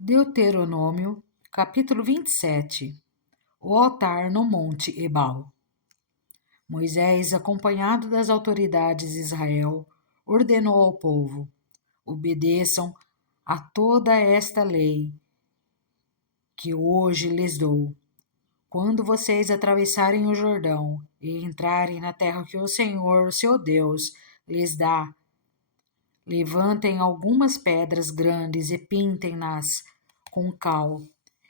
Deuteronômio, capítulo 27. O altar no Monte Ebal. Moisés, acompanhado das autoridades de Israel, ordenou ao povo: obedeçam a toda esta lei que hoje lhes dou. Quando vocês atravessarem o Jordão e entrarem na terra que o Senhor, seu Deus, lhes dá, levantem algumas pedras grandes e pintem-nas com cal.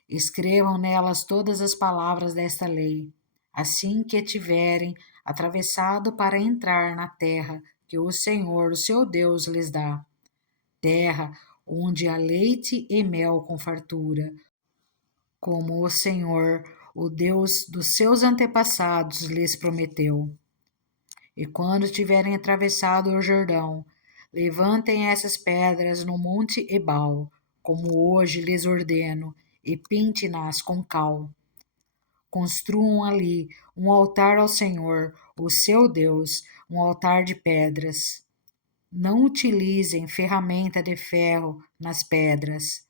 Escrevam nelas todas as palavras desta lei. Assim que tiverem atravessado para entrar na terra que o Senhor, o seu Deus, lhes dá, terra onde há leite e mel com fartura, como o Senhor, o Deus dos seus antepassados, lhes prometeu. E quando tiverem atravessado o Jordão, levantem essas pedras no monte Ebal, como hoje lhes ordeno, e pinte-nas com cal. Construam ali um altar ao Senhor, o seu Deus, um altar de pedras. Não utilizem ferramenta de ferro nas pedras.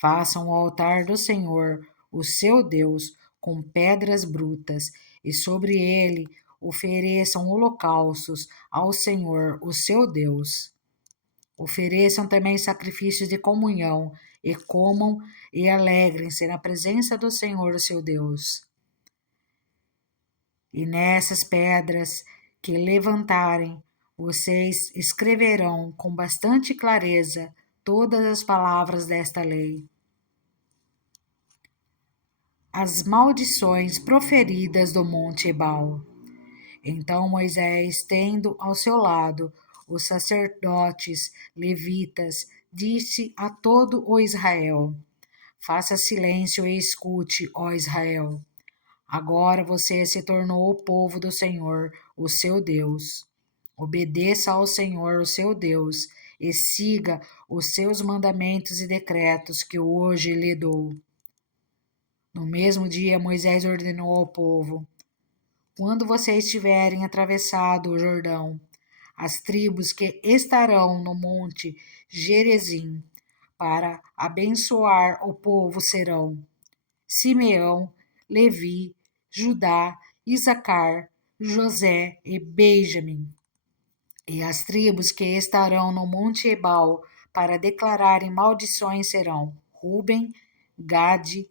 Façam o altar do Senhor, o seu Deus, com pedras brutas, e sobre ele ofereçam holocaustos ao Senhor, o seu Deus. Ofereçam também sacrifícios de comunhão, e comam e alegrem-se na presença do Senhor, o seu Deus. E nessas pedras que levantarem, vocês escreverão com bastante clareza todas as palavras desta lei. As maldições proferidas do Monte Ebal. Então Moisés, tendo ao seu lado os sacerdotes levitas, disse a todo o Israel: faça silêncio e escute, ó Israel. Agora você se tornou o povo do Senhor, o seu Deus. Obedeça ao Senhor, o seu Deus, e siga os seus mandamentos e decretos que hoje lhe dou. No mesmo dia, Moisés ordenou ao povo: quando vocês tiverem atravessado o Jordão, as tribos que estarão no monte Gerizim para abençoar o povo serão Simeão, Levi, Judá, Isacar, José e Benjamim. E as tribos que estarão no monte Ebal para declararem maldições serão Ruben, Gade,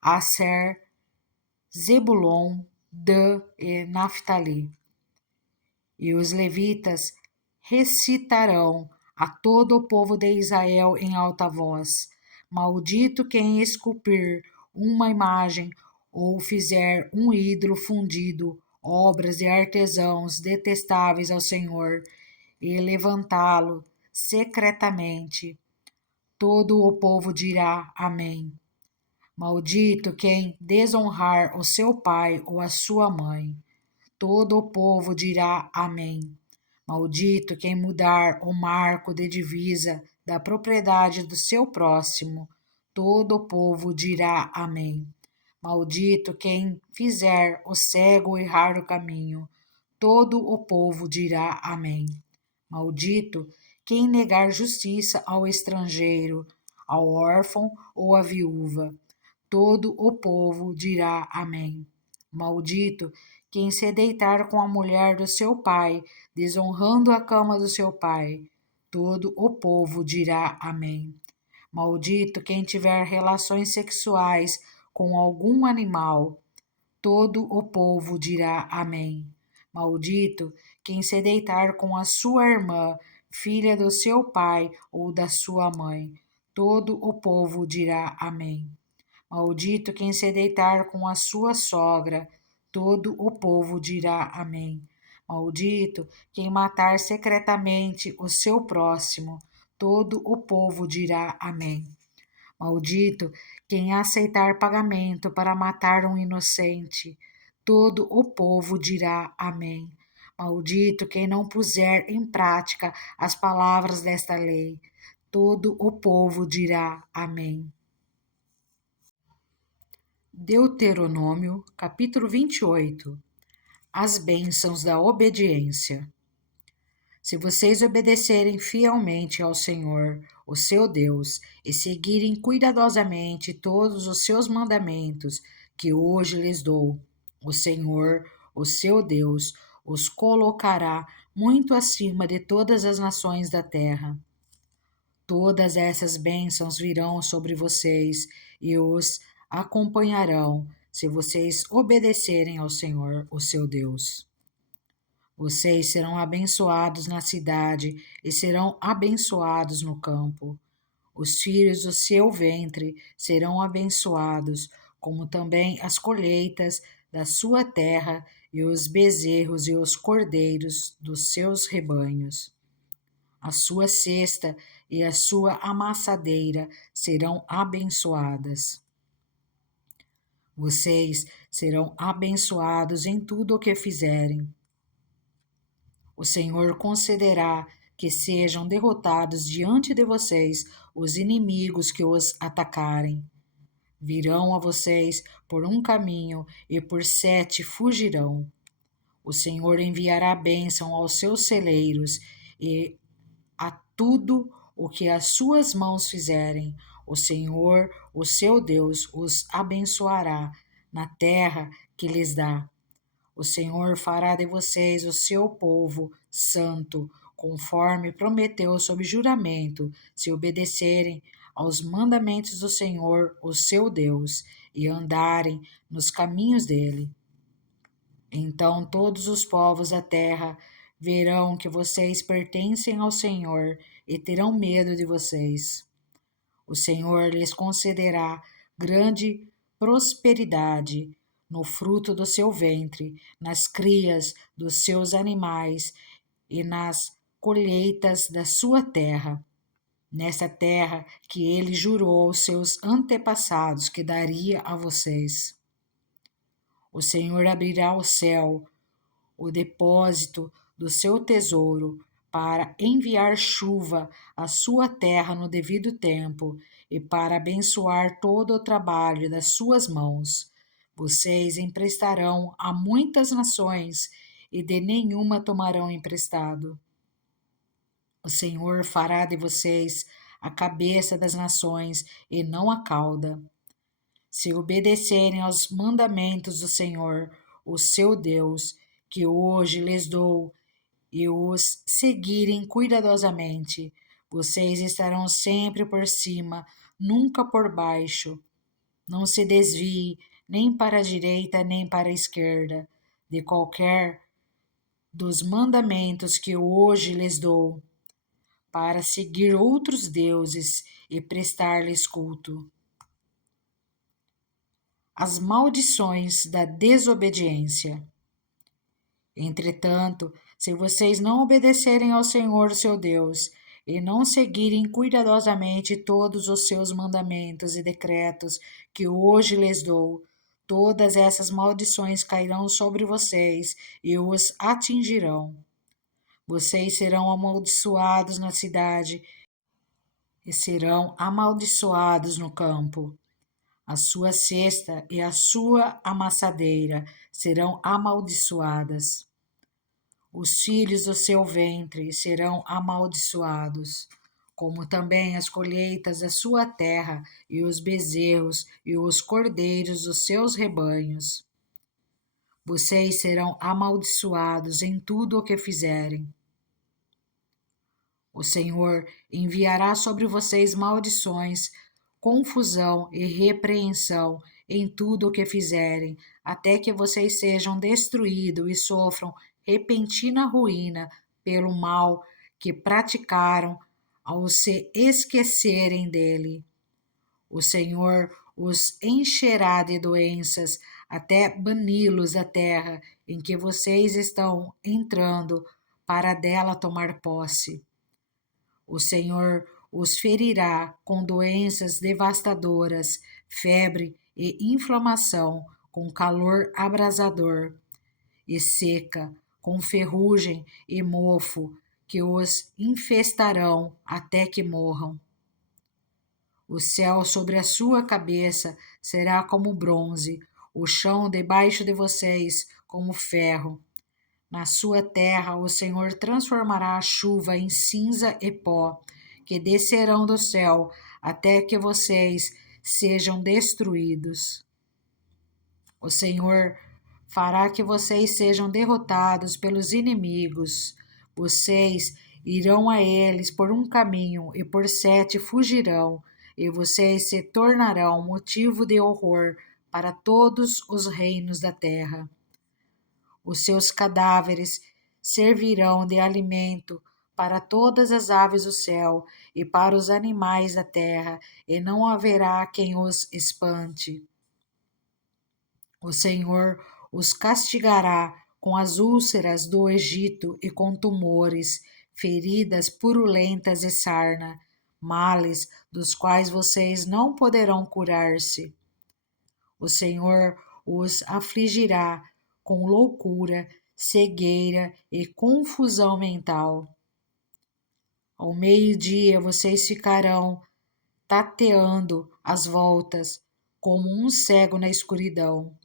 Asser, Zebulon, Dan e Naphtali. E os levitas recitarão a todo o povo de Israel em alta voz: maldito quem esculpir uma imagem ou fizer um ídolo fundido, obras de artesãos detestáveis ao Senhor, e levantá-lo secretamente. Todo o povo dirá amém. Maldito quem desonrar o seu pai ou a sua mãe. Todo o povo dirá amém. Maldito quem mudar o marco de divisa da propriedade do seu próximo. Todo o povo dirá amém. Maldito quem fizer o cego errar o caminho. Todo o povo dirá amém. Maldito quem negar justiça ao estrangeiro, ao órfão ou à viúva. Todo o povo dirá amém. Maldito quem se deitar com a mulher do seu pai, desonrando a cama do seu pai. Todo o povo dirá amém. Maldito quem tiver relações sexuais com algum animal. Todo o povo dirá amém. Maldito quem se deitar com a sua irmã, filha do seu pai ou da sua mãe. Todo o povo dirá amém. Maldito quem se deitar com a sua sogra. Todo o povo dirá amém. Maldito quem matar secretamente o seu próximo. Todo o povo dirá amém. Maldito quem aceitar pagamento para matar um inocente. Todo o povo dirá amém. Maldito quem não puser em prática as palavras desta lei. Todo o povo dirá amém. Deuteronômio, capítulo 28. As bênçãos da obediência. Se vocês obedecerem fielmente ao Senhor, o seu Deus, e seguirem cuidadosamente todos os seus mandamentos que hoje lhes dou, o Senhor, o seu Deus, os colocará muito acima de todas as nações da terra. Todas essas bênçãos virão sobre vocês e os acompanharão se vocês obedecerem ao Senhor, o seu Deus. Vocês serão abençoados na cidade e serão abençoados no campo. Os filhos do seu ventre serão abençoados, como também as colheitas da sua terra e os bezerros e os cordeiros dos seus rebanhos. A sua cesta e a sua amassadeira serão abençoadas. Vocês serão abençoados em tudo o que fizerem. O Senhor concederá que sejam derrotados diante de vocês os inimigos que os atacarem. Virão a vocês por um caminho e por 7 fugirão. O Senhor enviará bênção aos seus celeiros e a tudo o que as suas mãos fizerem. O Senhor, o seu Deus, os abençoará na terra que lhes dá. O Senhor fará de vocês o seu povo santo, conforme prometeu sob juramento, se obedecerem aos mandamentos do Senhor, o seu Deus, e andarem nos caminhos dele. Então todos os povos da terra verão que vocês pertencem ao Senhor e terão medo de vocês. O Senhor lhes concederá grande prosperidade no fruto do seu ventre, nas crias dos seus animais e nas colheitas da sua terra, nessa terra que ele jurou aos seus antepassados que daria a vocês. O Senhor abrirá o céu, o depósito do seu tesouro, para enviar chuva à sua terra no devido tempo e para abençoar todo o trabalho das suas mãos. Vocês emprestarão a muitas nações e de nenhuma tomarão emprestado. O Senhor fará de vocês a cabeça das nações e não a cauda. Se obedecerem aos mandamentos do Senhor, o seu Deus, que hoje lhes dou, e os seguirem cuidadosamente, vocês estarão sempre por cima, nunca por baixo. Não se desvie nem para a direita nem para a esquerda, de qualquer dos mandamentos que hoje lhes dou, para seguir outros deuses e prestar-lhes culto. As maldições da desobediência. Entretanto, se vocês não obedecerem ao Senhor seu Deus e não seguirem cuidadosamente todos os seus mandamentos e decretos que hoje lhes dou, todas essas maldições cairão sobre vocês e os atingirão. Vocês serão amaldiçoados na cidade e serão amaldiçoados no campo. A sua cesta e a sua amassadeira serão amaldiçoadas. Os filhos do seu ventre serão amaldiçoados, como também as colheitas da sua terra, e os bezerros e os cordeiros dos seus rebanhos. Vocês serão amaldiçoados em tudo o que fizerem. O Senhor enviará sobre vocês maldições, confusão e repreensão em tudo o que fizerem, até que vocês sejam destruídos e sofram repentina ruína pelo mal que praticaram ao se esquecerem dele. O Senhor os encherá de doenças até bani-los da terra em que vocês estão entrando para dela tomar posse. O Senhor os ferirá com doenças devastadoras, febre e inflamação, com calor abrasador e seca, com ferrugem e mofo, que os infestarão até que morram. O céu sobre a sua cabeça será como bronze, o chão debaixo de vocês como ferro. Na sua terra o Senhor transformará a chuva em cinza e pó, que descerão do céu até que vocês sejam destruídos. O Senhor fará que vocês sejam derrotados pelos inimigos. Vocês irão a eles por um caminho e por 7 fugirão, e vocês se tornarão motivo de horror para todos os reinos da terra. Os seus cadáveres servirão de alimento para todas as aves do céu e para os animais da terra, e não haverá quem os espante. O Senhor os castigará com as úlceras do Egito e com tumores, feridas purulentas e sarna, males dos quais vocês não poderão curar-se. O Senhor os afligirá com loucura, cegueira e confusão mental. Ao meio-dia vocês ficarão tateando as voltas, como um cego na escuridão.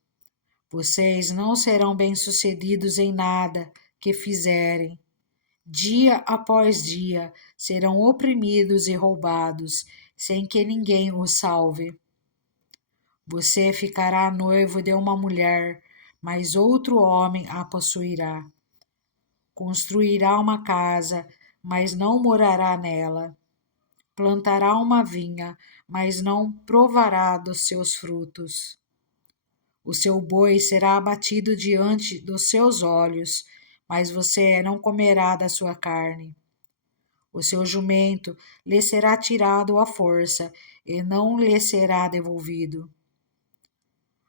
Vocês não serão bem-sucedidos em nada que fizerem. Dia após dia serão oprimidos e roubados, sem que ninguém os salve. Você ficará noivo de uma mulher, mas outro homem a possuirá. Construirá uma casa, mas não morará nela. Plantará uma vinha, mas não provará dos seus frutos. O seu boi será abatido diante dos seus olhos, mas você não comerá da sua carne. O seu jumento lhe será tirado à força, e não lhe será devolvido.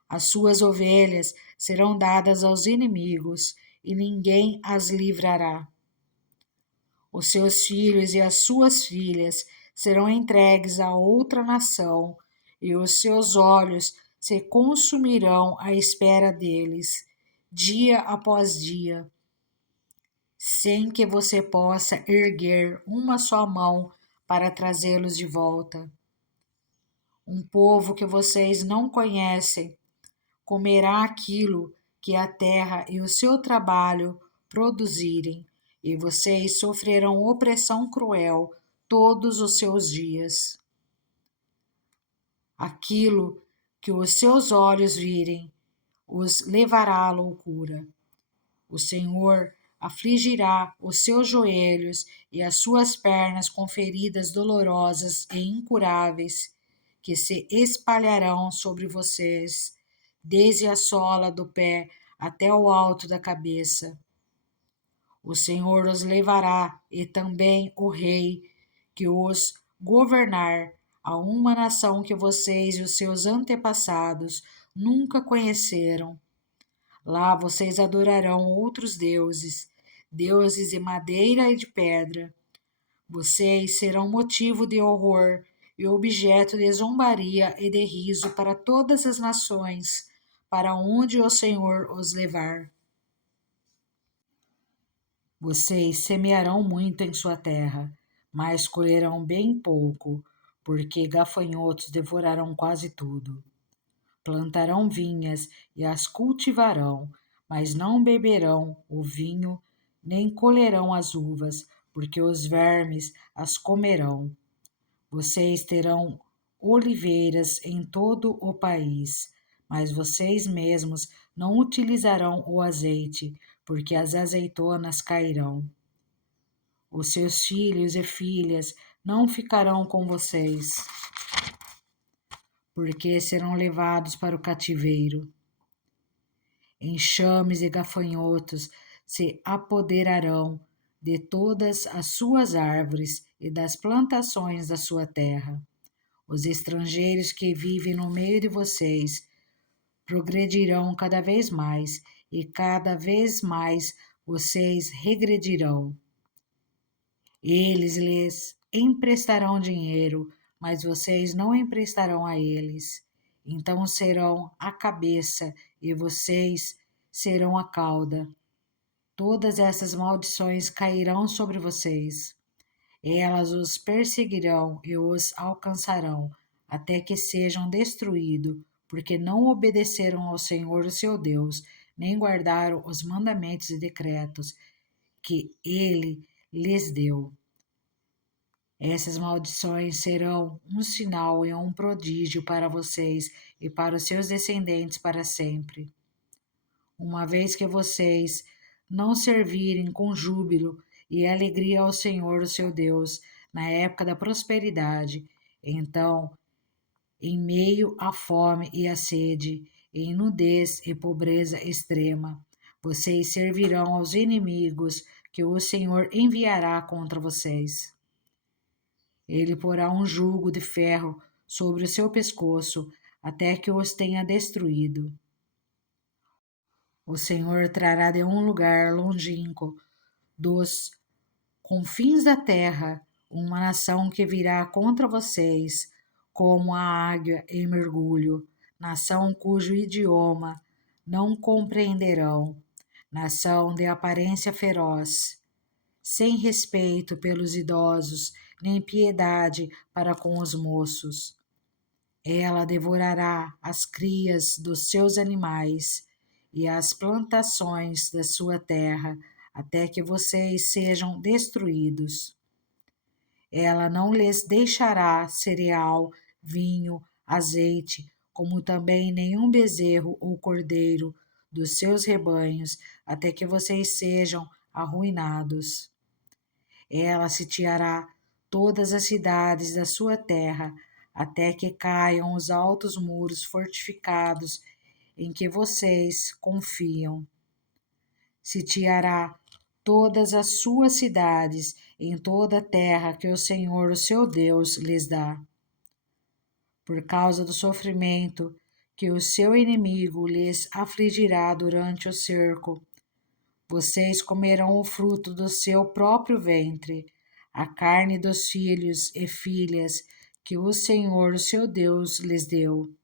As suas ovelhas serão dadas aos inimigos, e ninguém as livrará. Os seus filhos e as suas filhas serão entregues a outra nação, e os seus olhos se consumirão à espera deles, dia após dia, sem que você possa erguer uma só mão para trazê-los de volta. Um povo que vocês não conhecem comerá aquilo que a terra e o seu trabalho produzirem, e vocês sofrerão opressão cruel todos os seus dias. Aquilo que os seus olhos virem os levará à loucura. O Senhor afligirá os seus joelhos e as suas pernas com feridas dolorosas e incuráveis, que se espalharão sobre vocês, desde a sola do pé até o alto da cabeça. O Senhor os levará, e também o rei que os governar, a uma nação que vocês e os seus antepassados nunca conheceram. Lá vocês adorarão outros deuses, deuses de madeira e de pedra. Vocês serão motivo de horror e objeto de zombaria e de riso para todas as nações, para onde o Senhor os levar. Vocês semearão muito em sua terra, mas colherão bem pouco, porque gafanhotos devorarão quase tudo. Plantarão vinhas e as cultivarão, mas não beberão o vinho, nem colherão as uvas, porque os vermes as comerão. Vocês terão oliveiras em todo o país, mas vocês mesmos não utilizarão o azeite, porque as azeitonas cairão. Os seus filhos e filhas não ficarão com vocês, porque serão levados para o cativeiro. Enxames e gafanhotos se apoderarão de todas as suas árvores e das plantações da sua terra. Os estrangeiros que vivem no meio de vocês progredirão cada vez mais, e cada vez mais vocês regredirão. Eles lhes emprestarão dinheiro, mas vocês não emprestarão a eles. Então serão a cabeça e vocês serão a cauda. Todas essas maldições cairão sobre vocês. Elas os perseguirão e os alcançarão, até que sejam destruídos, porque não obedeceram ao Senhor, o seu Deus, nem guardaram os mandamentos e decretos que ele lhes deu. Essas maldições serão um sinal e um prodígio para vocês e para os seus descendentes para sempre. Uma vez que vocês não servirem com júbilo e alegria ao Senhor, o seu Deus, na época da prosperidade, então, em meio à fome e à sede, em nudez e pobreza extrema, vocês servirão aos inimigos que o Senhor enviará contra vocês. Ele porá um jugo de ferro sobre o seu pescoço até que os tenha destruído. O Senhor trará de um lugar longínquo dos confins da terra uma nação que virá contra vocês como a águia em mergulho, nação cujo idioma não compreenderão, nação de aparência feroz, sem respeito pelos idosos, nem piedade para com os moços. Ela devorará as crias dos seus animais e as plantações da sua terra, até que vocês sejam destruídos. Ela não lhes deixará cereal, vinho, azeite, como também nenhum bezerro ou cordeiro dos seus rebanhos, até que vocês sejam arruinados. Ela sitiará todas as cidades da sua terra, até que caiam os altos muros fortificados em que vocês confiam. Sitiará todas as suas cidades em toda a terra que o Senhor, o seu Deus, lhes dá. Por causa do sofrimento que o seu inimigo lhes afligirá durante o cerco, vocês comerão o fruto do seu próprio ventre, a carne dos filhos e filhas que o Senhor, o seu Deus, lhes deu.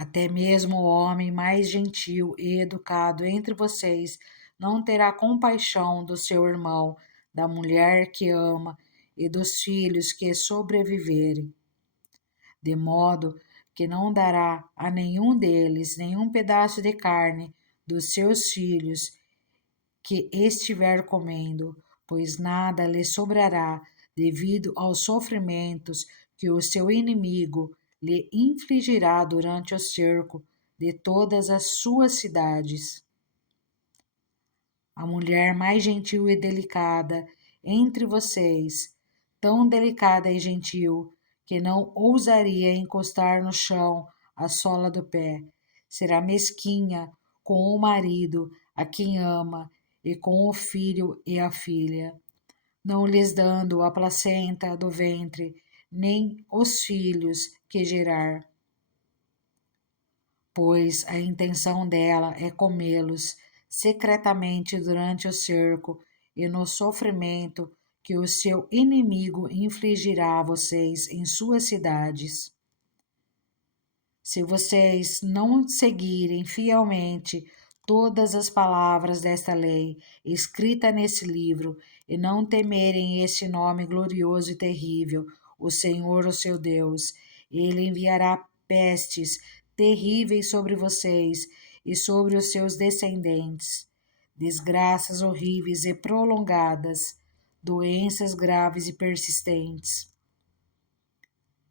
Até mesmo o homem mais gentil e educado entre vocês não terá compaixão do seu irmão, da mulher que ama e dos filhos que sobreviverem, de modo que não dará a nenhum deles nenhum pedaço de carne dos seus filhos que estiver comendo, pois nada lhe sobrará devido aos sofrimentos que o seu inimigo lhe infligirá durante o cerco de todas as suas cidades. A mulher mais gentil e delicada entre vocês, tão delicada e gentil que não ousaria encostar no chão a sola do pé, será mesquinha com o marido a quem ama e com o filho e a filha, não lhes dando a placenta do ventre, nem os filhos que gerar, pois a intenção dela é comê-los secretamente durante o cerco e no sofrimento que o seu inimigo infligirá a vocês em suas cidades. Se vocês não seguirem fielmente todas as palavras desta lei escrita nesse livro e não temerem este nome glorioso e terrível, o Senhor, o seu Deus, ele enviará pestes terríveis sobre vocês e sobre os seus descendentes, desgraças horríveis e prolongadas, doenças graves e persistentes.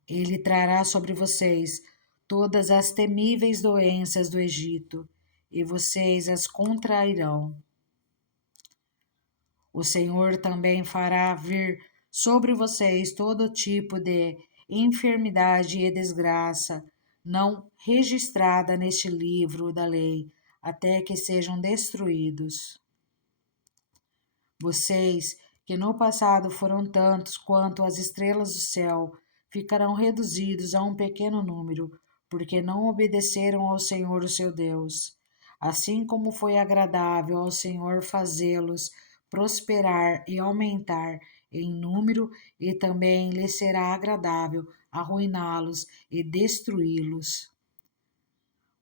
Ele trará sobre vocês todas as temíveis doenças do Egito, e vocês as contrairão. O Senhor também fará vir sobre vocês todo tipo de enfermidade e desgraça, não registrada neste livro da lei, até que sejam destruídos. Vocês, que no passado foram tantos quanto as estrelas do céu, ficarão reduzidos a um pequeno número, porque não obedeceram ao Senhor, o seu Deus. Assim como foi agradável ao Senhor fazê-los prosperar e aumentar em número, e também lhe será agradável arruiná-los e destruí-los.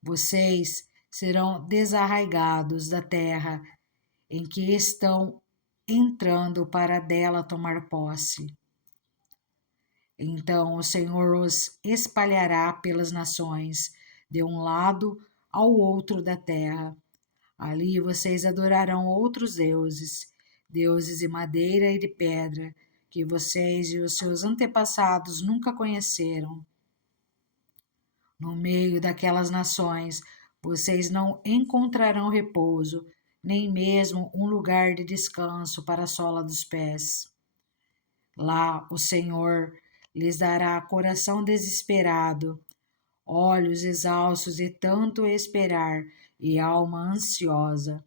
Vocês serão desarraigados da terra em que estão entrando para dela tomar posse. Então o Senhor os espalhará pelas nações, de um lado ao outro da terra. Ali vocês adorarão outros deuses, deuses de madeira e de pedra, que vocês e os seus antepassados nunca conheceram. No meio daquelas nações, vocês não encontrarão repouso, nem mesmo um lugar de descanso para a sola dos pés. Lá o Senhor lhes dará coração desesperado, olhos exaustos de tanto esperar e alma ansiosa.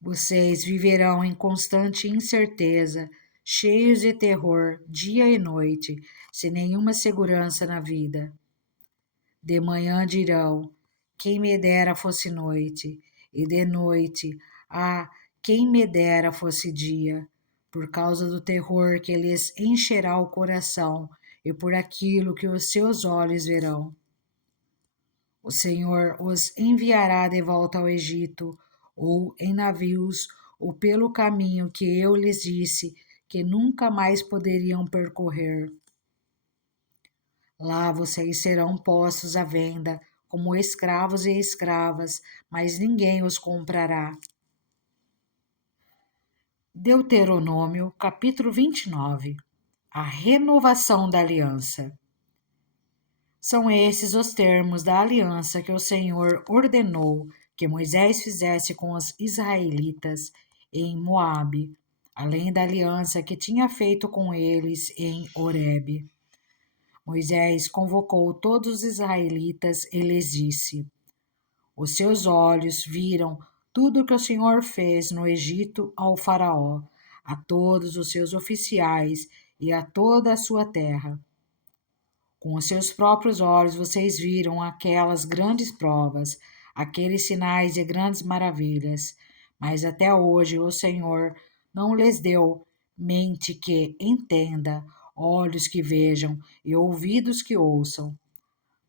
Vocês viverão em constante incerteza, cheios de terror, dia e noite, sem nenhuma segurança na vida. De manhã dirão: quem me dera fosse noite, e de noite: ah, quem me dera fosse dia, por causa do terror que lhes encherá o coração e por aquilo que os seus olhos verão. O Senhor os enviará de volta ao Egito, ou em navios, ou pelo caminho que eu lhes disse que nunca mais poderiam percorrer. Lá vocês serão postos à venda como escravos e escravas, mas ninguém os comprará. Deuteronômio, capítulo 29. A renovação da aliança. São esses os termos da aliança que o Senhor ordenou que Moisés fizesse com os israelitas em Moabe, além da aliança que tinha feito com eles em Horebe. Moisés convocou todos os israelitas e lhes disse: os seus olhos viram tudo o que o Senhor fez no Egito ao Faraó, a todos os seus oficiais e a toda a sua terra. Com os seus próprios olhos vocês viram aquelas grandes provas, aqueles sinais e grandes maravilhas, mas até hoje o Senhor não lhes deu mente que entenda, olhos que vejam e ouvidos que ouçam.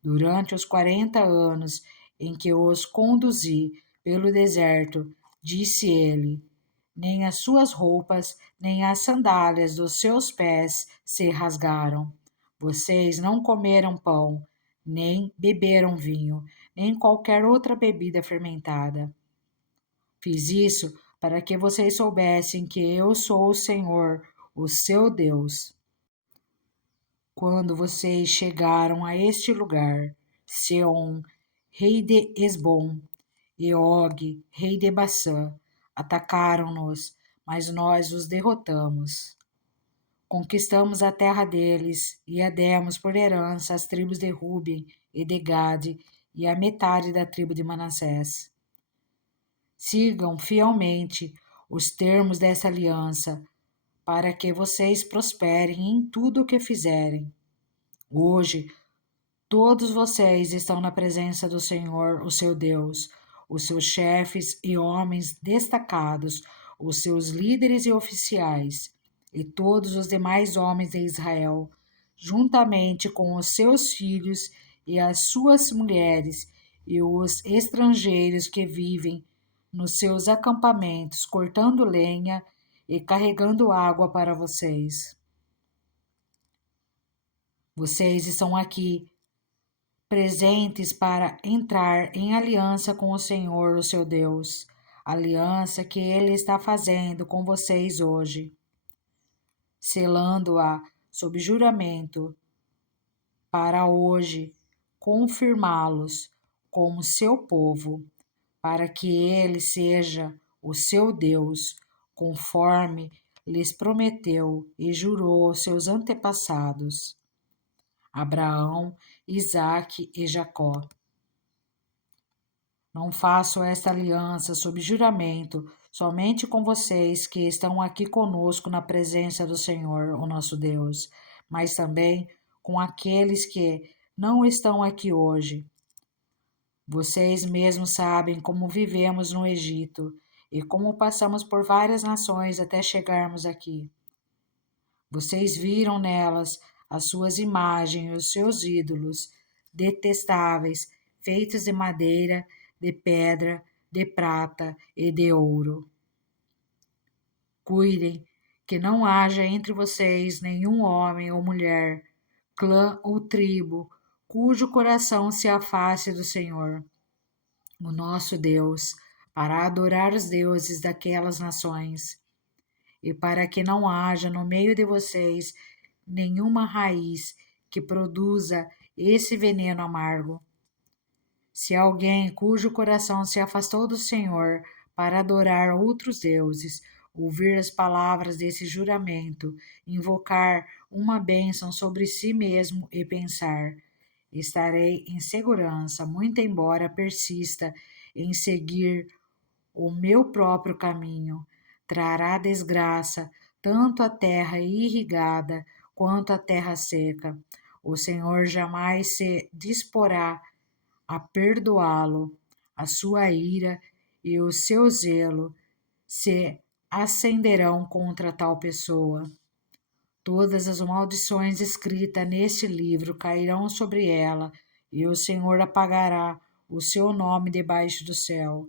Durante os 40 anos em que os conduzi pelo deserto, disse ele, nem as suas roupas, nem as sandálias dos seus pés se rasgaram. Vocês não comeram pão, nem beberam vinho, nem qualquer outra bebida fermentada. Fiz isso para que vocês soubessem que eu sou o Senhor, o seu Deus. Quando vocês chegaram a este lugar, Seom, rei de Esbom, e Og, rei de Bassã, atacaram-nos, mas nós os derrotamos. Conquistamos a terra deles e a demos por herança às tribos de Ruben e de Gade e à metade da tribo de Manassés. Sigam fielmente os termos dessa aliança, para que vocês prosperem em tudo o que fizerem. Hoje, todos vocês estão na presença do Senhor, o seu Deus, os seus chefes e homens destacados, os seus líderes e oficiais, e todos os demais homens de Israel, juntamente com os seus filhos e as suas mulheres, e os estrangeiros que vivem nos seus acampamentos, cortando lenha e carregando água para vocês. Vocês estão aqui presentes para entrar em aliança com o Senhor, o seu Deus, aliança que Ele está fazendo com vocês hoje, selando-a sob juramento, para hoje confirmá-los como seu povo, para que Ele seja o seu Deus, conforme lhes prometeu e jurou aos seus antepassados, Abraão, Isaque e Jacó. Não faço esta aliança sob juramento somente com vocês que estão aqui conosco na presença do Senhor, o nosso Deus, mas também com aqueles que não estão aqui hoje. Vocês mesmos sabem como vivemos no Egito e como passamos por várias nações até chegarmos aqui. Vocês viram nelas as suas imagens e os seus ídolos detestáveis, feitos de madeira, de pedra, de prata e de ouro. Cuidem que não haja entre vocês nenhum homem ou mulher, clã ou tribo, cujo coração se afaste do Senhor. o nosso Deus, para adorar os deuses daquelas nações, e para que não haja no meio de vocês nenhuma raiz que produza esse veneno amargo. Se alguém cujo coração se afastou do Senhor para adorar outros deuses, ouvir as palavras desse juramento, invocar uma bênção sobre si mesmo e pensar: estarei em segurança, muito embora persista em seguir o meu próprio caminho, trará desgraça tanto à terra irrigada quanto à terra seca. O Senhor jamais se disporá a perdoá-lo. A sua ira e o seu zelo se acenderão contra tal pessoa. Todas as maldições escritas neste livro cairão sobre ela, e o Senhor apagará o seu nome debaixo do céu.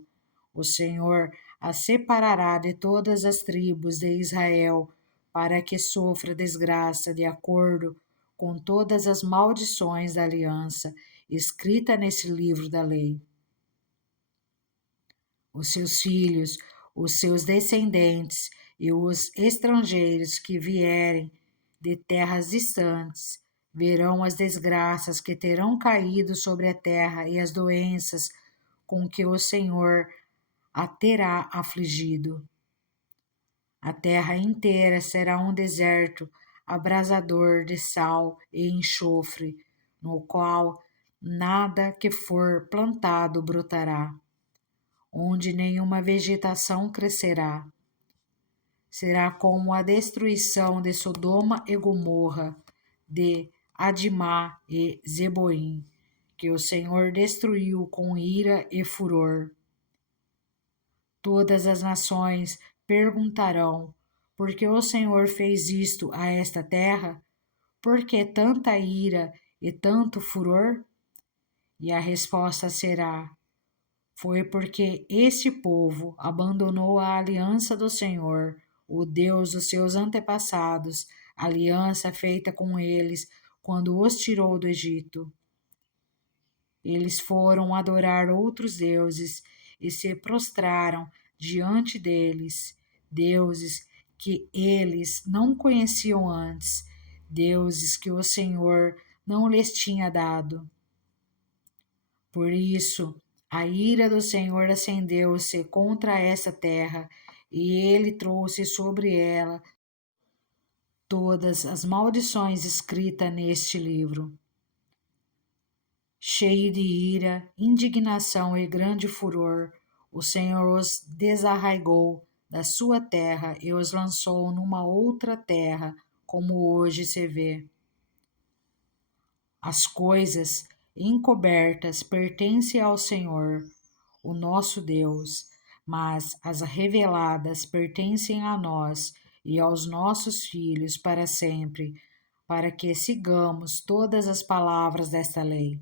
O Senhor a separará de todas as tribos de Israel, para que sofra desgraça de acordo com todas as maldições da aliança escrita nesse livro da lei. Os seus filhos, os seus descendentes e os estrangeiros que vierem de terras distantes verão as desgraças que terão caído sobre a terra e as doenças com que o Senhor a terá afligido. A terra inteira será um deserto abrasador de sal e enxofre, no qual nada que for plantado brotará, onde nenhuma vegetação crescerá. Será como a destruição de Sodoma e Gomorra, de Adimá e Zeboim, que o Senhor destruiu com ira e furor. Todas as nações perguntarão: por que o Senhor fez isto a esta terra? Por que tanta ira e tanto furor? E a resposta será: foi porque este povo abandonou a aliança do Senhor, o Deus dos seus antepassados, aliança feita com eles quando os tirou do Egito. Eles foram adorar outros deuses e se prostraram diante deles, deuses que eles não conheciam antes, deuses que o Senhor não lhes tinha dado. Por isso, a ira do Senhor acendeu-se contra essa terra, e ele trouxe sobre ela todas as maldições escritas neste livro. Cheio de ira, indignação e grande furor, o Senhor os desarraigou da sua terra e os lançou numa outra terra, como hoje se vê. As coisas encobertas pertencem ao Senhor, o nosso Deus, mas as reveladas pertencem a nós e aos nossos filhos para sempre, para que sigamos todas as palavras desta lei.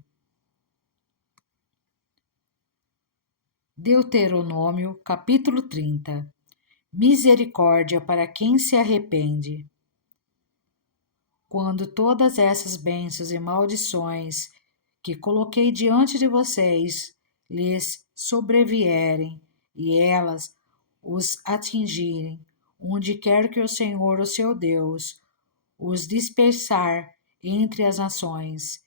Deuteronômio, capítulo 30. Misericórdia para quem se arrepende. Quando todas essas bênçãos e maldições que coloquei diante de vocês lhes sobrevierem e elas os atingirem, onde quer que o Senhor, o seu Deus, os dispersar entre as nações,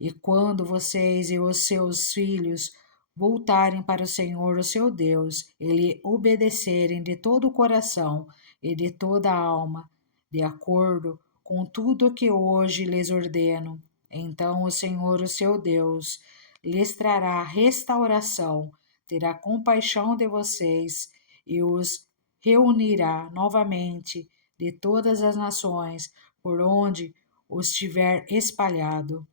e quando vocês e os seus filhos voltarem para o Senhor, o seu Deus, e lhe obedecerem de todo o coração e de toda a alma, de acordo com tudo o que hoje lhes ordeno, então o Senhor, o seu Deus, lhes trará restauração, terá compaixão de vocês e os reunirá novamente de todas as nações por onde os tiver espalhado.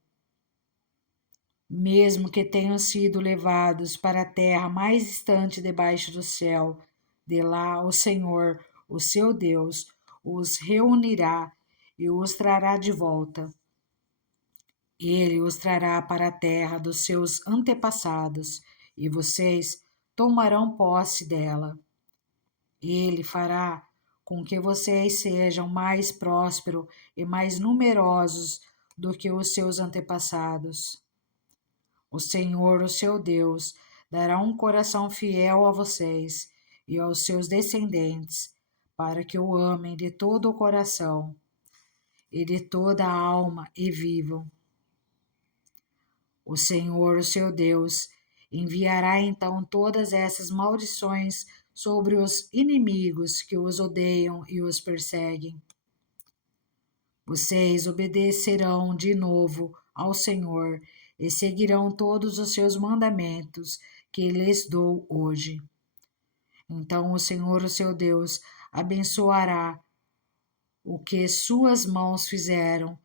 Mesmo que tenham sido levados para a terra mais distante debaixo do céu, de lá o Senhor, o seu Deus, os reunirá e os trará de volta. Ele os trará para a terra dos seus antepassados, e vocês tomarão posse dela. Ele fará com que vocês sejam mais prósperos e mais numerosos do que os seus antepassados. O Senhor, o seu Deus, dará um coração fiel a vocês e aos seus descendentes, para que o amem de todo o coração e de toda a alma e vivam. O Senhor, o seu Deus, enviará então todas essas maldições sobre os inimigos que os odeiam e os perseguem. Vocês obedecerão de novo ao Senhor e seguirão todos os seus mandamentos que lhes dou hoje. Então o Senhor, o seu Deus, abençoará o que suas mãos fizeram,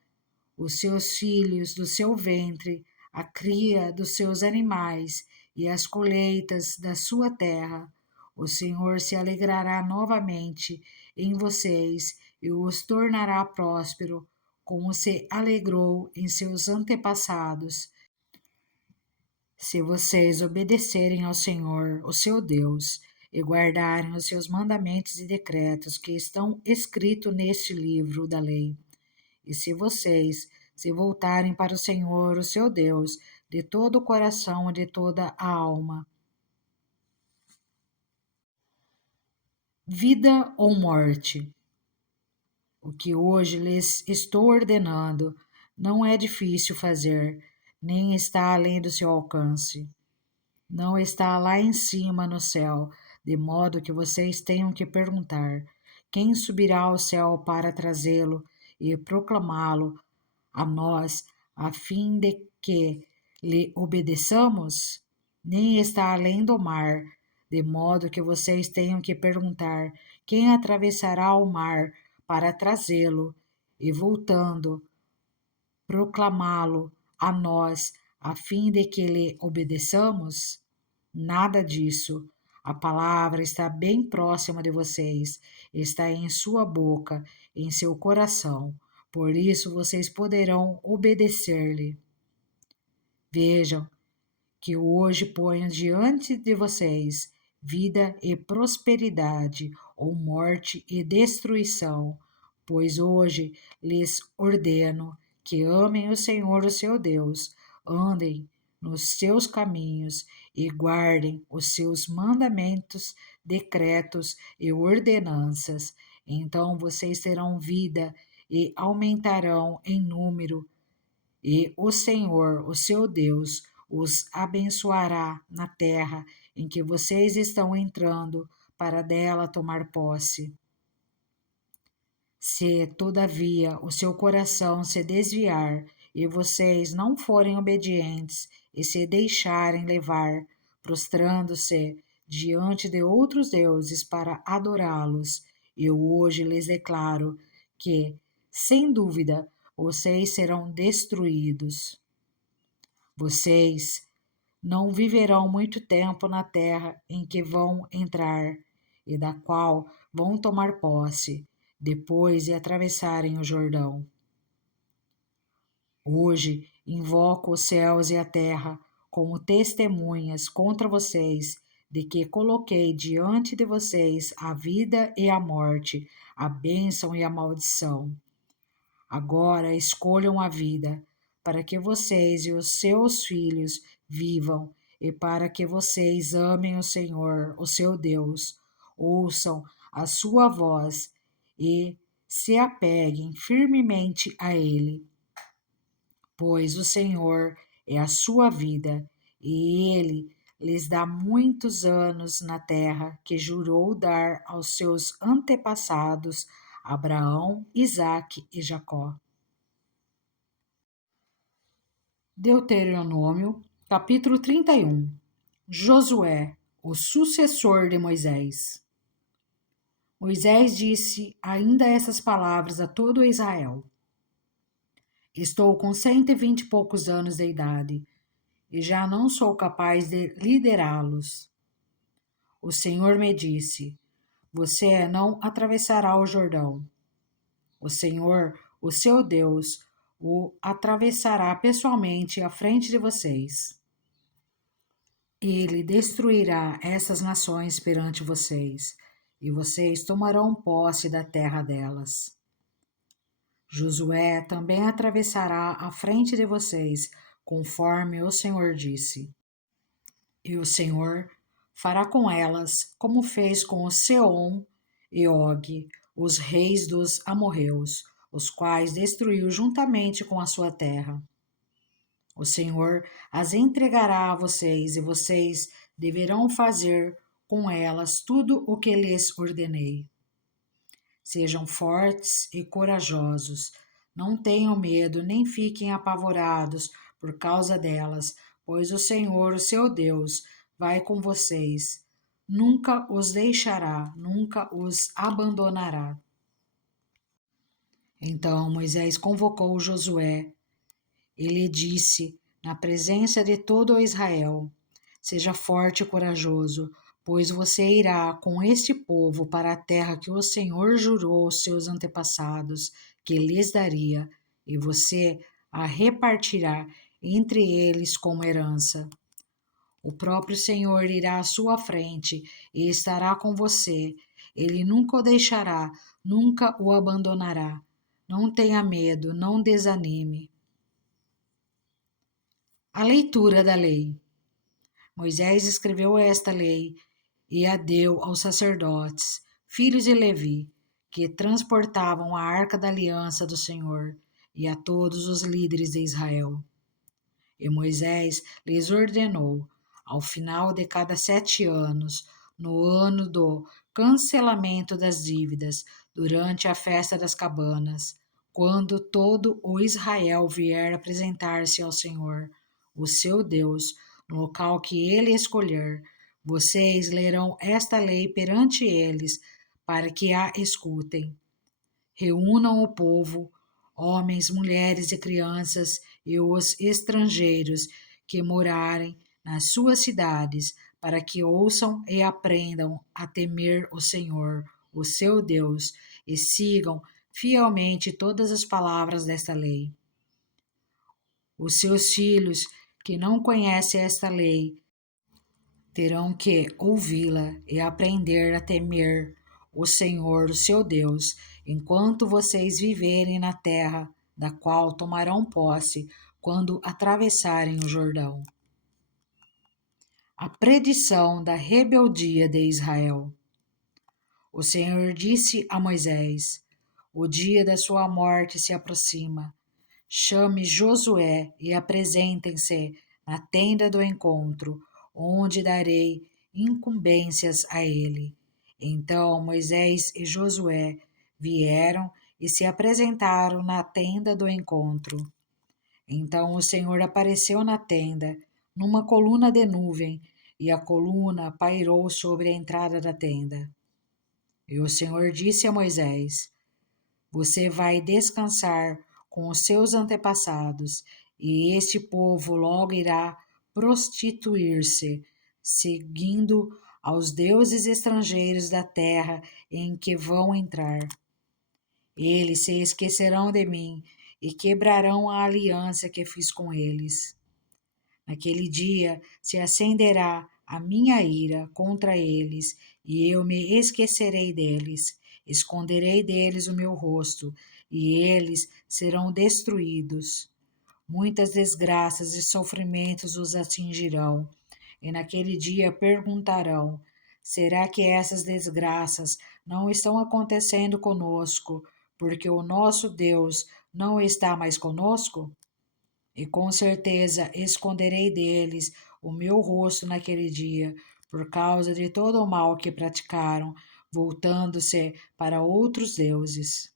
os seus filhos do seu ventre, a cria dos seus animais e as colheitas da sua terra. O Senhor se alegrará novamente em vocês e os tornará próspero, como se alegrou em seus antepassados, se vocês obedecerem ao Senhor, o seu Deus, e guardarem os seus mandamentos e decretos que estão escritos neste livro da lei. E se vocês se voltarem para o Senhor, o seu Deus, de todo o coração e de toda a alma. Vida ou morte? O que hoje lhes estou ordenando não é difícil fazer, nem está além do seu alcance. Não está lá em cima no céu, de modo que vocês tenham que perguntar: quem subirá ao céu para trazê-lo e proclamá-lo a nós, a fim de que lhe obedeçamos? Nem está além do mar, de modo que vocês tenham que perguntar: quem atravessará o mar para trazê-lo e, voltando, proclamá-lo a nós, a fim de que lhe obedeçamos? Nada disso. A palavra está bem próxima de vocês, está em sua boca, em seu coração. Por isso vocês poderão obedecer-lhe. Vejam que hoje ponho diante de vocês vida e prosperidade, ou morte e destruição, pois hoje lhes ordeno que amem o Senhor, o seu Deus, andem nos seus caminhos e guardem os seus mandamentos, decretos e ordenanças. Então vocês terão vida e aumentarão em número, e o Senhor, o seu Deus, os abençoará na terra em que vocês estão entrando para dela tomar posse. Se, todavia, o seu coração se desviar e vocês não forem obedientes e se deixarem levar, prostrando-se diante de outros deuses para adorá-los, eu hoje lhes declaro que, sem dúvida, vocês serão destruídos. Vocês não viverão muito tempo na terra em que vão entrar e da qual vão tomar posse, depois de atravessarem o Jordão. Hoje invoco os céus e a terra como testemunhas contra vocês de que coloquei diante de vocês a vida e a morte, a bênção e a maldição. Agora escolham a vida, para que vocês e os seus filhos vivam e para que vocês amem o Senhor, o seu Deus, ouçam a sua voz e se apeguem firmemente a Ele, pois o Senhor é a sua vida e Ele lhes dá muitos anos na terra que jurou dar aos seus antepassados, Abraão, Isaque e Jacó. Deuteronômio, capítulo 31. Josué, o sucessor de Moisés. Moisés disse ainda essas palavras a todo Israel: Estou com 120 e poucos anos de idade e já não sou capaz de liderá-los. O Senhor me disse: Você não atravessará o Jordão. O Senhor, o seu Deus, o atravessará pessoalmente à frente de vocês. Ele destruirá essas nações perante vocês, e vocês tomarão posse da terra delas. Josué também atravessará à frente de vocês, conforme o Senhor disse. E o Senhor fará com elas como fez com o Seom e Og, os reis dos amorreus, os quais destruiu juntamente com a sua terra. O Senhor as entregará a vocês, e vocês deverão fazer com elas tudo o que lhes ordenei. Sejam fortes e corajosos, não tenham medo, nem fiquem apavorados por causa delas, pois o Senhor, o seu Deus, vai com vocês. Nunca os deixará, nunca os abandonará. Então Moisés convocou Josué. Ele disse, na presença de todo o Israel: Seja forte e corajoso, pois você irá com este povo para a terra que o Senhor jurou aos seus antepassados que lhes daria, e você a repartirá entre eles como herança. O próprio Senhor irá à sua frente e estará com você. Ele nunca o deixará, nunca o abandonará. Não tenha medo, não desanime. A leitura da lei. Moisés escreveu esta lei e a deu aos sacerdotes, filhos de Levi, que transportavam a arca da aliança do Senhor, e a todos os líderes de Israel. E Moisés lhes ordenou, ao final de cada 7 anos, no ano do cancelamento das dívidas, durante a festa das cabanas, quando todo o Israel vier apresentar-se ao Senhor, o seu Deus, no local que ele escolher, vocês lerão esta lei perante eles, para que a escutem. Reúnam o povo, homens, mulheres e crianças, e os estrangeiros que morarem nas suas cidades, para que ouçam e aprendam a temer o Senhor, o seu Deus, e sigam fielmente todas as palavras desta lei. Os seus filhos, que não conhecem esta lei, terão que ouvi-la e aprender a temer o Senhor, o seu Deus, enquanto vocês viverem na terra da qual tomarão posse quando atravessarem o Jordão. A predição da rebeldia de Israel. O Senhor disse a Moisés: O dia da sua morte se aproxima. Chame Josué e apresentem-se na tenda do encontro, onde darei incumbências a ele. Então Moisés e Josué vieram e se apresentaram na tenda do encontro. Então o Senhor apareceu na tenda, numa coluna de nuvem, e a coluna pairou sobre a entrada da tenda. E o Senhor disse a Moisés: Você vai descansar com os seus antepassados, e este povo logo irá prostituir-se, seguindo aos deuses estrangeiros da terra em que vão entrar. Eles se esquecerão de mim e quebrarão a aliança que fiz com eles. Naquele dia se acenderá a minha ira contra eles, e eu me esquecerei deles. Esconderei deles o meu rosto, e eles serão destruídos. Muitas desgraças e sofrimentos os atingirão, e naquele dia perguntarão: será que essas desgraças não estão acontecendo conosco, porque o nosso Deus não está mais conosco? E com certeza esconderei deles o meu rosto naquele dia, por causa de todo o mal que praticaram, voltando-se para outros deuses.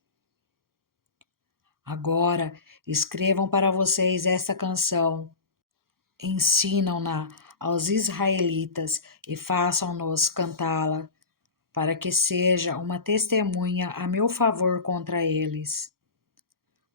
Agora escrevam para vocês esta canção, ensinam-na aos israelitas e façam-nos cantá-la, para que seja uma testemunha a meu favor contra eles.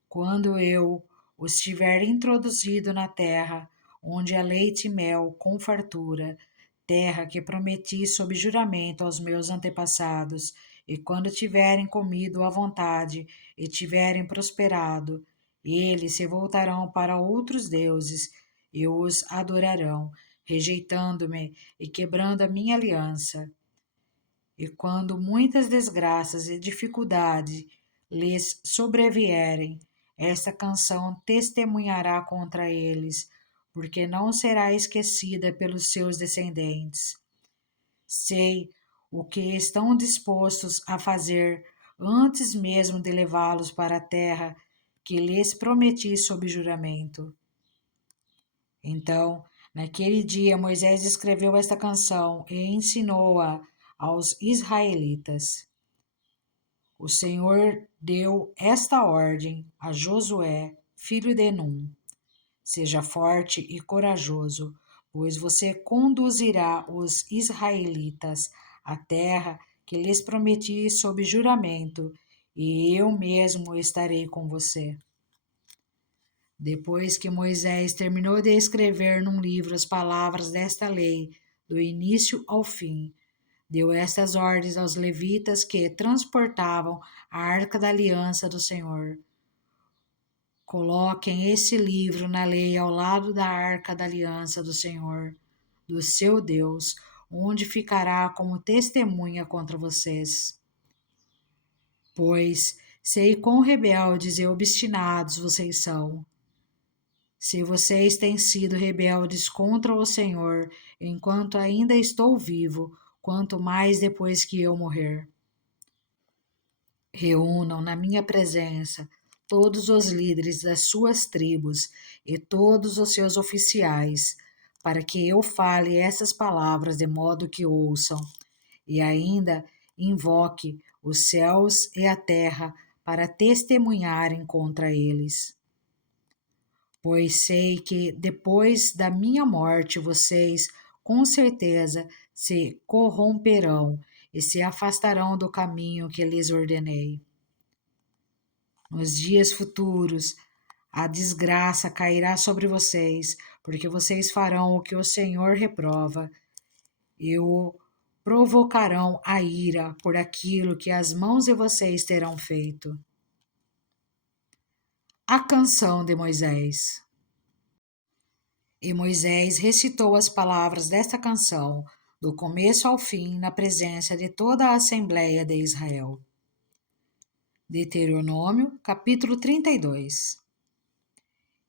Quando eu os tiver introduzido na terra, onde há leite e mel com fartura, terra que prometi sob juramento aos meus antepassados, e quando tiverem comido à vontade e tiverem prosperado, eles se voltarão para outros deuses e os adorarão, rejeitando-me e quebrando a minha aliança. E quando muitas desgraças e dificuldades lhes sobrevierem, esta canção testemunhará contra eles, porque não será esquecida pelos seus descendentes. Sei o que estão dispostos a fazer antes mesmo de levá-los para a terra que lhes prometi sob juramento. Então, naquele dia, Moisés escreveu esta canção e ensinou-a aos israelitas. O Senhor deu esta ordem a Josué, filho de Num: seja forte e corajoso, pois você conduzirá os israelitas à terra que lhes prometi sob juramento, e eu mesmo estarei com você. Depois que Moisés terminou de escrever num livro as palavras desta lei, do início ao fim, deu estas ordens aos levitas que transportavam a arca da aliança do Senhor: coloquem esse livro na lei ao lado da arca da aliança do Senhor, do seu Deus, onde ficará como testemunha contra vocês. Pois sei quão rebeldes e obstinados vocês são. Se vocês têm sido rebeldes contra o Senhor enquanto ainda estou vivo, quanto mais depois que eu morrer. Reúnam na minha presença todos os líderes das suas tribos e todos os seus oficiais, para que eu fale essas palavras de modo que ouçam, e ainda invoque os céus e a terra para testemunharem contra eles. Pois sei que depois da minha morte vocês, com certeza, se corromperão e se afastarão do caminho que lhes ordenei. Nos dias futuros, a desgraça cairá sobre vocês, porque vocês farão o que o Senhor reprova e o provocarão a ira por aquilo que as mãos de vocês terão feito. A canção de Moisés. E Moisés recitou as palavras desta canção, do começo ao fim, na presença de toda a Assembleia de Israel. Deuteronômio, capítulo 32.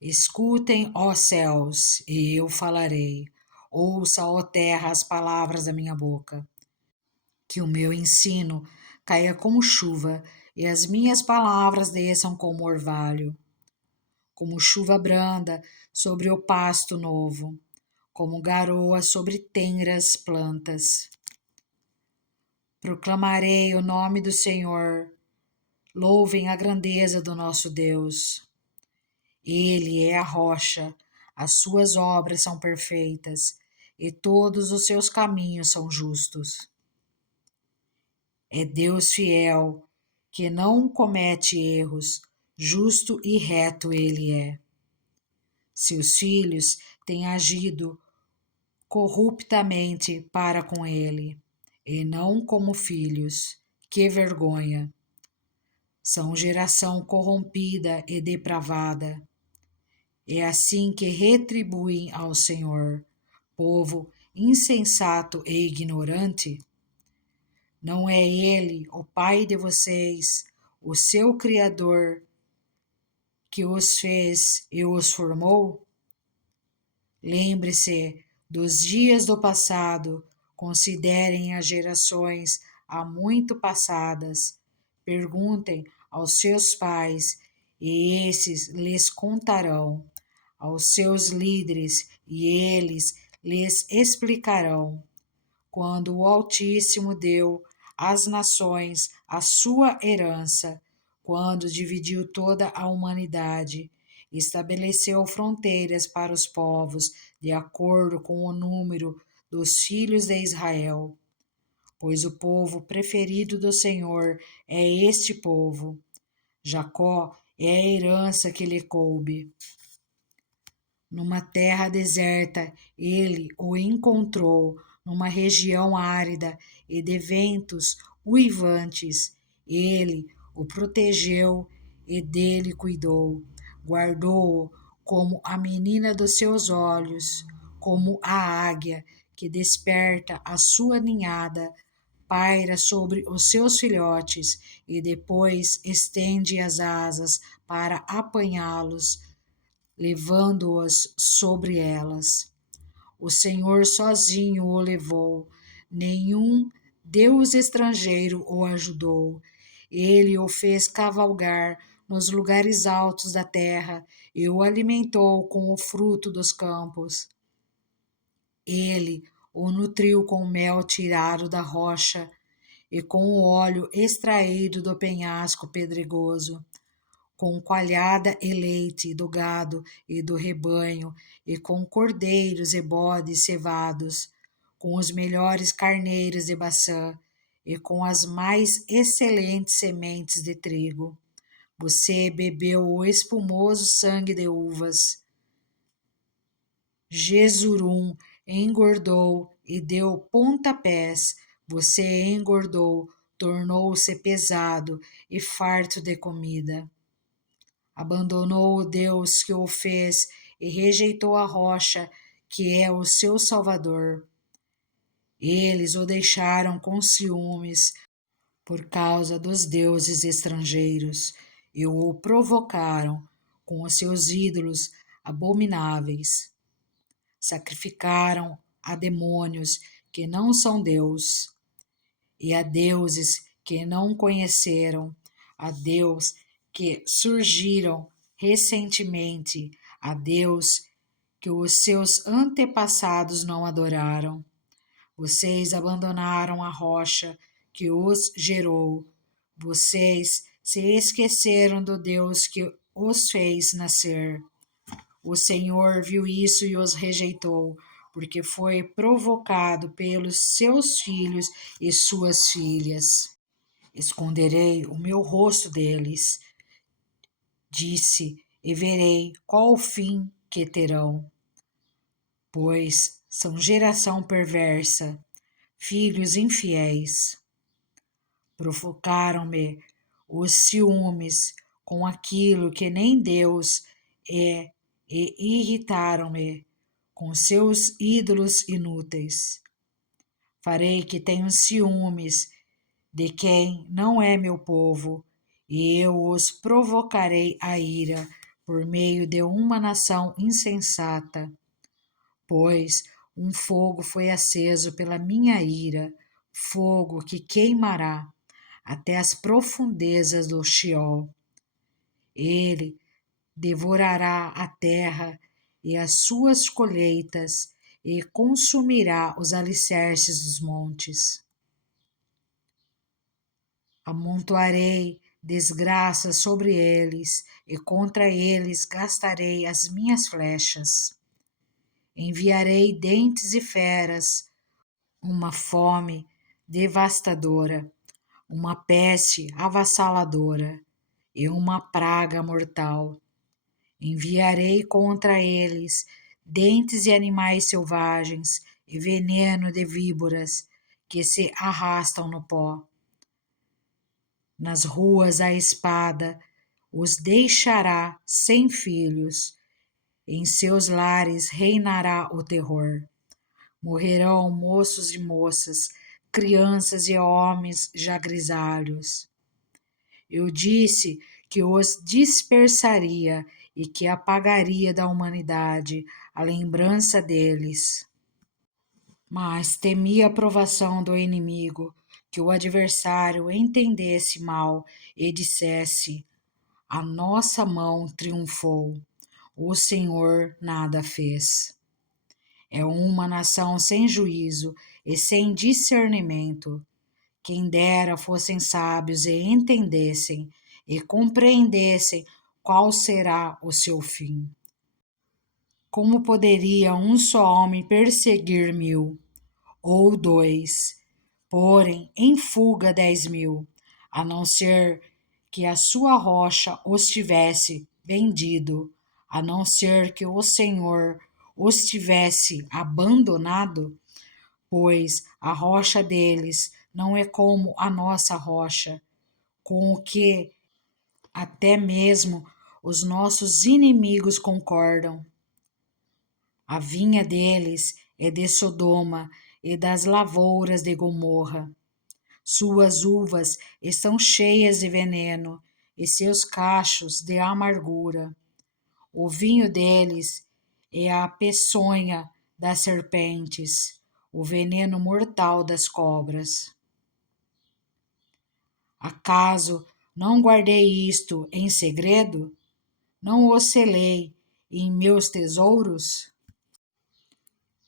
Escutem, ó céus, e eu falarei. Ouça, ó terra, as palavras da minha boca. Que o meu ensino caia como chuva e as minhas palavras desçam como orvalho, como chuva branda sobre o pasto novo, como garoa sobre tenras plantas. Proclamarei o nome do Senhor, louvem a grandeza do nosso Deus. Ele é a rocha, as suas obras são perfeitas e todos os seus caminhos são justos. É Deus fiel, que não comete erros, justo e reto ele é. Seus filhos têm agido corruptamente para com ele, e não como filhos. Que vergonha! São geração corrompida e depravada. É assim que retribuem ao Senhor, povo insensato e ignorante? Não é Ele, o Pai de vocês, o seu Criador, que os fez e os formou? Lembre-se dos dias do passado, considerem as gerações há muito passadas, perguntem aos seus pais, e esses lhes contarão, aos seus líderes, e eles lhes explicarão, quando o Altíssimo deu às nações a sua herança, quando dividiu toda a humanidade, estabeleceu fronteiras para os povos de acordo com o número dos filhos de Israel. Pois o povo preferido do Senhor é este povo. Jacó é a herança que lhe coube. Numa terra deserta, ele o encontrou, numa região árida e de ventos uivantes. Ele o protegeu e dele cuidou. Guardou-o como a menina dos seus olhos, como a águia que desperta a sua ninhada, paira sobre os seus filhotes e depois estende as asas para apanhá-los. levando-as sobre elas. O Senhor sozinho o levou, nenhum Deus estrangeiro o ajudou. Ele o fez cavalgar nos lugares altos da terra e o alimentou com o fruto dos campos. Ele o nutriu com mel tirado da rocha e com o óleo extraído do penhasco pedregoso, com coalhada e leite do gado e do rebanho, e com cordeiros e bodes cevados, com os melhores carneiros de Baçã, e com as mais excelentes sementes de trigo. Você bebeu o espumoso sangue de uvas. Jesurum engordou e deu pontapés. Você engordou, tornou-se pesado e farto de comida. Abandonou o Deus que o fez e rejeitou a rocha, que é o seu Salvador. Eles o deixaram com ciúmes por causa dos deuses estrangeiros e o provocaram com os seus ídolos abomináveis. Sacrificaram a demônios que não são Deus e a deuses que não conheceram, a Deus que surgiram recentemente, a Deus que os seus antepassados não adoraram. Vocês abandonaram a rocha que os gerou. Vocês se esqueceram do Deus que os fez nascer. O Senhor viu isso e os rejeitou, porque foi provocado pelos seus filhos e suas filhas. Esconderei o meu rosto deles, disse, e verei qual o fim que terão. Pois são geração perversa, filhos infiéis. Provocaram-me os ciúmes com aquilo que nem Deus é, e irritaram-me com seus ídolos inúteis. Farei que tenham ciúmes de quem não é meu povo, e eu os provocarei a ira por meio de uma nação insensata. Pois um fogo foi aceso pela minha ira, fogo que queimará até as profundezas do Sheol. Ele devorará a terra e as suas colheitas e consumirá os alicerces dos montes. Amontoarei desgraça sobre eles e contra eles gastarei as minhas flechas. Enviarei dentes e feras, uma fome devastadora, uma peste avassaladora e uma praga mortal. Enviarei contra eles dentes de animais selvagens e veneno de víboras que se arrastam no pó. Nas ruas a espada os deixará sem filhos, em seus lares reinará o terror. Morrerão moços e moças, crianças e homens já grisalhos. Eu disse que os dispersaria e que apagaria da humanidade a lembrança deles. Mas temi a provação do inimigo, que o adversário entendesse mal e dissesse: a nossa mão triunfou, o Senhor nada fez. É uma nação sem juízo e sem discernimento. Quem dera fossem sábios e entendessem e compreendessem qual será o seu fim. Como poderia um só homem perseguir 1000, ou 2, porem em fuga 10.000, a não ser que a sua rocha os tivesse vendido, a não ser que o Senhor os tivesse abandonado? Pois a rocha deles não é como a nossa rocha, com o que até mesmo os nossos inimigos concordam. A vinha deles é de Sodoma e das lavouras de Gomorra. Suas uvas estão cheias de veneno e seus cachos de amargura. O vinho deles é a peçonha das serpentes, o veneno mortal das cobras. Acaso não guardei isto em segredo? Não o selei em meus tesouros?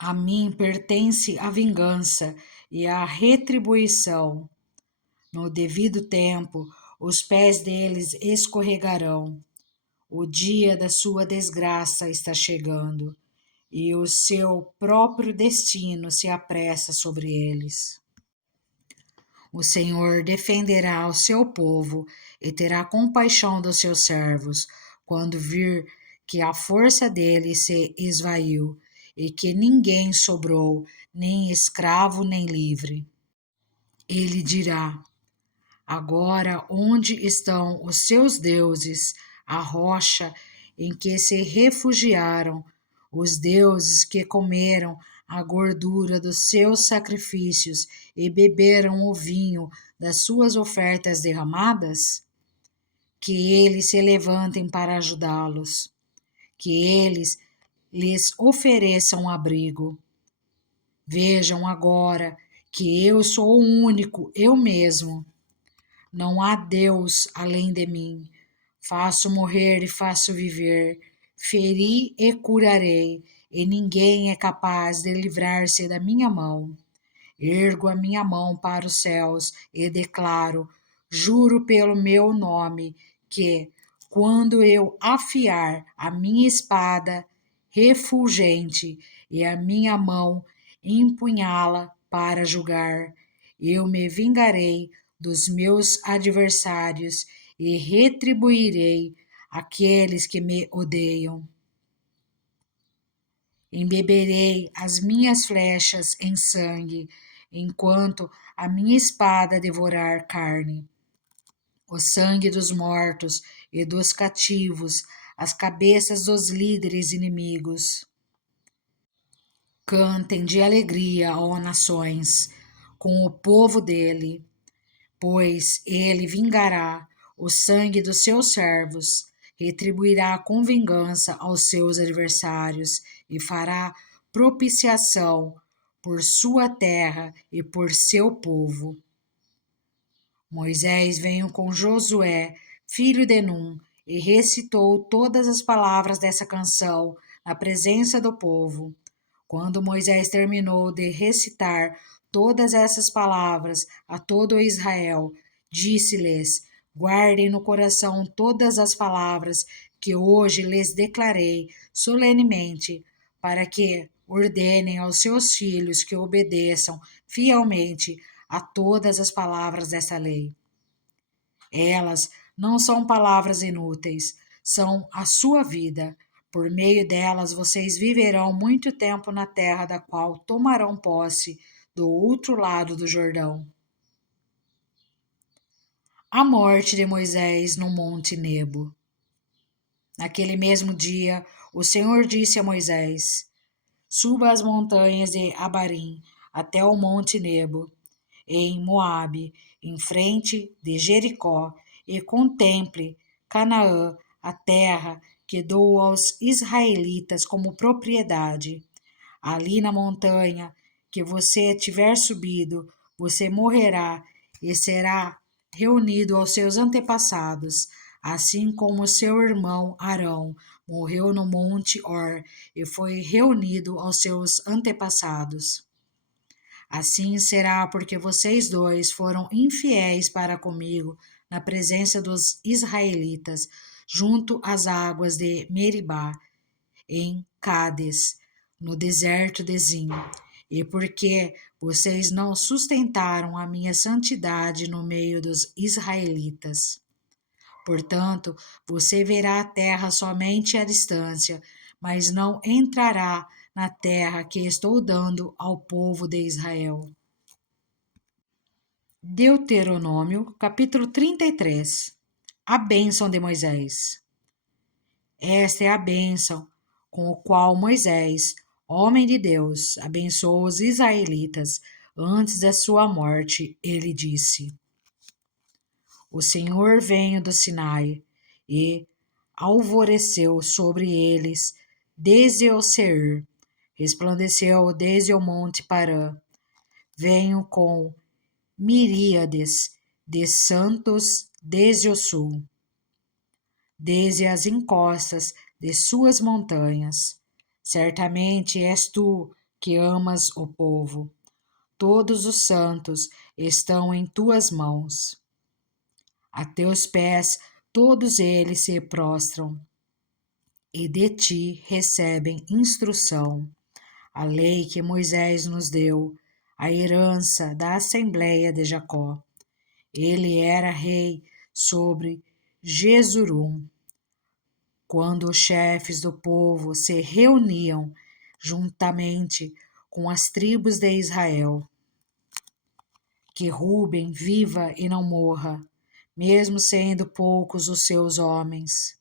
A mim pertence a vingança e a retribuição. No devido tempo, os pés deles escorregarão. O dia da sua desgraça está chegando, e o seu próprio destino se apressa sobre eles. O Senhor defenderá o seu povo e terá compaixão dos seus servos, quando vir que a força deles se esvaiu e que ninguém sobrou, nem escravo nem livre. Ele dirá: agora, onde estão os seus deuses, a rocha em que se refugiaram, os deuses que comeram a gordura dos seus sacrifícios e beberam o vinho das suas ofertas derramadas? Que eles se levantem para ajudá-los, que eles lhes ofereçam abrigo. Vejam agora que eu sou o único, eu mesmo. Não há Deus além de mim. Faço morrer e faço viver, feri e curarei, e ninguém é capaz de livrar-se da minha mão. Ergo a minha mão para os céus e declaro, juro pelo meu nome, que, quando eu afiar a minha espada refulgente e a minha mão empunhá-la para julgar, eu me vingarei dos meus adversários e retribuirei aqueles que me odeiam. Embeberei as minhas flechas em sangue, enquanto a minha espada devorar carne. O sangue dos mortos e dos cativos, as cabeças dos líderes inimigos. Cantem de alegria, ó nações, com o povo dele, pois ele vingará o sangue dos seus servos, retribuirá com vingança aos seus adversários e fará propiciação por sua terra e por seu povo. Moisés veio com Josué, filho de Num, e recitou todas as palavras dessa canção na presença do povo. Quando Moisés terminou de recitar todas essas palavras a todo Israel, disse-lhes: guardem no coração todas as palavras que hoje lhes declarei solenemente, para que ordenem aos seus filhos que obedeçam fielmente a todas as palavras dessa lei. Elas não são palavras inúteis, são a sua vida. Por meio delas vocês viverão muito tempo na terra da qual tomarão posse do outro lado do Jordão. A morte de Moisés no Monte Nebo. Naquele mesmo dia, o Senhor disse a Moisés: suba as montanhas de Abarim até o Monte Nebo, em Moabe, em frente de Jericó, e contemple Canaã, a terra que dou aos israelitas como propriedade. Ali na montanha que você tiver subido, você morrerá e será reunido aos seus antepassados, assim como seu irmão Arão morreu no monte Or e foi reunido aos seus antepassados. Assim será porque vocês dois foram infiéis para comigo na presença dos israelitas, junto às águas de Meribá, em Cádiz, no deserto de Zim, e porque vocês não sustentaram a minha santidade no meio dos israelitas. Portanto, você verá a terra somente à distância, mas não entrará na terra que estou dando ao povo de Israel. Deuteronômio, capítulo 33. A bênção de Moisés. Esta é a bênção com a qual Moisés, homem de Deus, abençoou os israelitas antes da sua morte. Ele disse: o Senhor veio do Sinai e alvoreceu sobre eles desde o Seir, resplandeceu desde o monte Parã. Venho com miríades de santos desde o sul, desde as encostas de suas montanhas. Certamente és tu que amas o povo. Todos os santos estão em tuas mãos. A teus pés todos eles se prostram e de ti recebem instrução. A lei que Moisés nos deu, a herança da Assembleia de Jacó. Ele era rei sobre Jesurum, quando os chefes do povo se reuniam juntamente com as tribos de Israel. Que Ruben viva e não morra, mesmo sendo poucos os seus homens.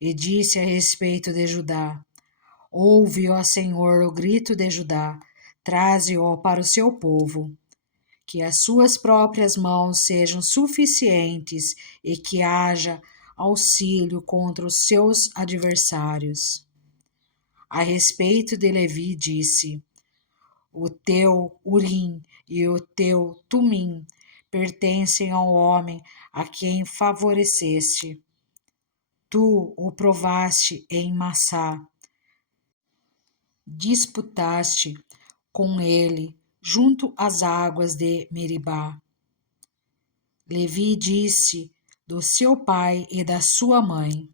E disse a respeito de Judá: Ouve, ó Senhor, o grito de Judá, traze-o para o seu povo. Que as suas próprias mãos sejam suficientes e que haja auxílio contra os seus adversários. A respeito de Levi disse: O teu Urim e o teu Tumim pertencem ao homem a quem favoreceste. Tu o provaste em Massá, disputaste com ele junto às águas de Meribá. Levi disse do seu pai e da sua mãe: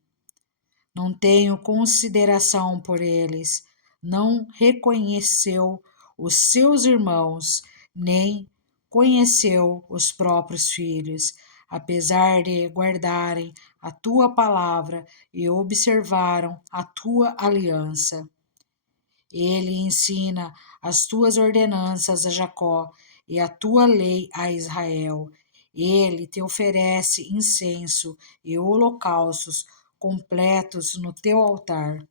Não tenho consideração por eles. Não reconheceu os seus irmãos, nem conheceu os próprios filhos, apesar de guardarem a tua palavra e observaram a tua aliança. Ele ensina as tuas ordenanças a Jacó e a tua lei a Israel. Ele te oferece incenso e holocaustos completos no teu altar.